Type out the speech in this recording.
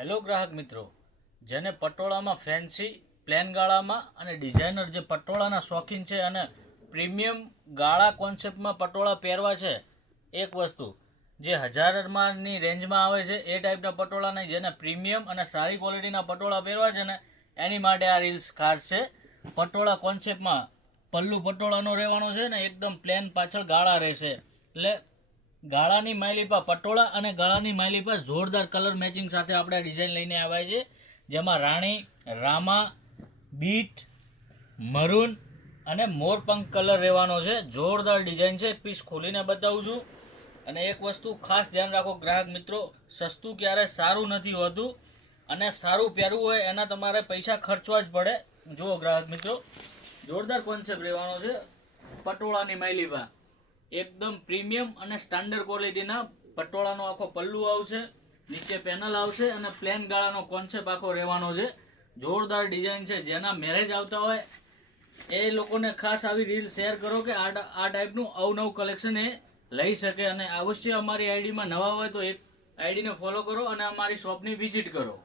Hello ગ્રાહક મિત્રો, જેને પટોળામાં ફેન્સી પ્લેન ગાળામાં અને ડિઝાઇનર જે પટોળાના શોખીન છે અને પ્રીમિયમ ગાળા કોન્સેપ્ટમાં પટોળા પહેરવા છે, એક વસ્તુ જે હજારની રેન્જમાં આવે છે એ ટાઈપના પટોળા નહીં, જેને પ્રીમિયમ અને સારી ક્વોલિટીના પટોળા પહેરવા છે ને એની માટે આ રીલ્સ ખાસ છે. પટોળા કોન્સેપ્ટમાં પલ્લુ પટોળાનો રહેવાનો છે ને એકદમ પ્લેન, પાછળ ગાળા રહેશે. એટલે ગાળાની માયલીપા પટોળા અને ગાળાની માયલીપા જોરદાર કલર મેચિંગ સાથે આપણે ડિઝાઇન લઈને આવ્યા છે, જેમાં રાણી, રામા, બીટ, મરૂન અને મોરપંખ કલર રહેવાનો છે. જોરદાર ડિઝાઇન છે. એક પીસ ખોલીને બતાવું છું. અને એક વસ્તુ ખાસ ધ્યાન રાખો ગ્રાહક મિત્રો, સસ્તું ક્યારે સારું નથી હોતું અને સારું પહેરવું હોય એના તમારે પૈસા ખર્ચવા જ પડે. જુઓ ગ્રાહક મિત્રો, જોરદાર કોન્સેપ્ટ રહેવાનો છે. પટોળાની માયલીપા એકદમ પ્રીમિયમ અને સ્ટાન્ડર્ડ ક્વોલિટીના પટોળાનો આખો પલ્લુ આવશે, નીચે પેનલ આવશે અને પ્લેન ગાળાનો કોન્સેપ્ટ આખો રહેવાનો છે. જોરદાર ડિઝાઇન છે. જેના મેરેજ આવતા હોય એ લોકોને ખાસ આવી રીલ શેર કરો કે આ ટાઈપનું અવનવું કલેક્શન એ લઈ શકે. અને અવશ્ય અમારી આઈડીમાં નવા હોય તો એક આઈડીને ફોલો કરો અને અમારી શોપની વિઝિટ કરો.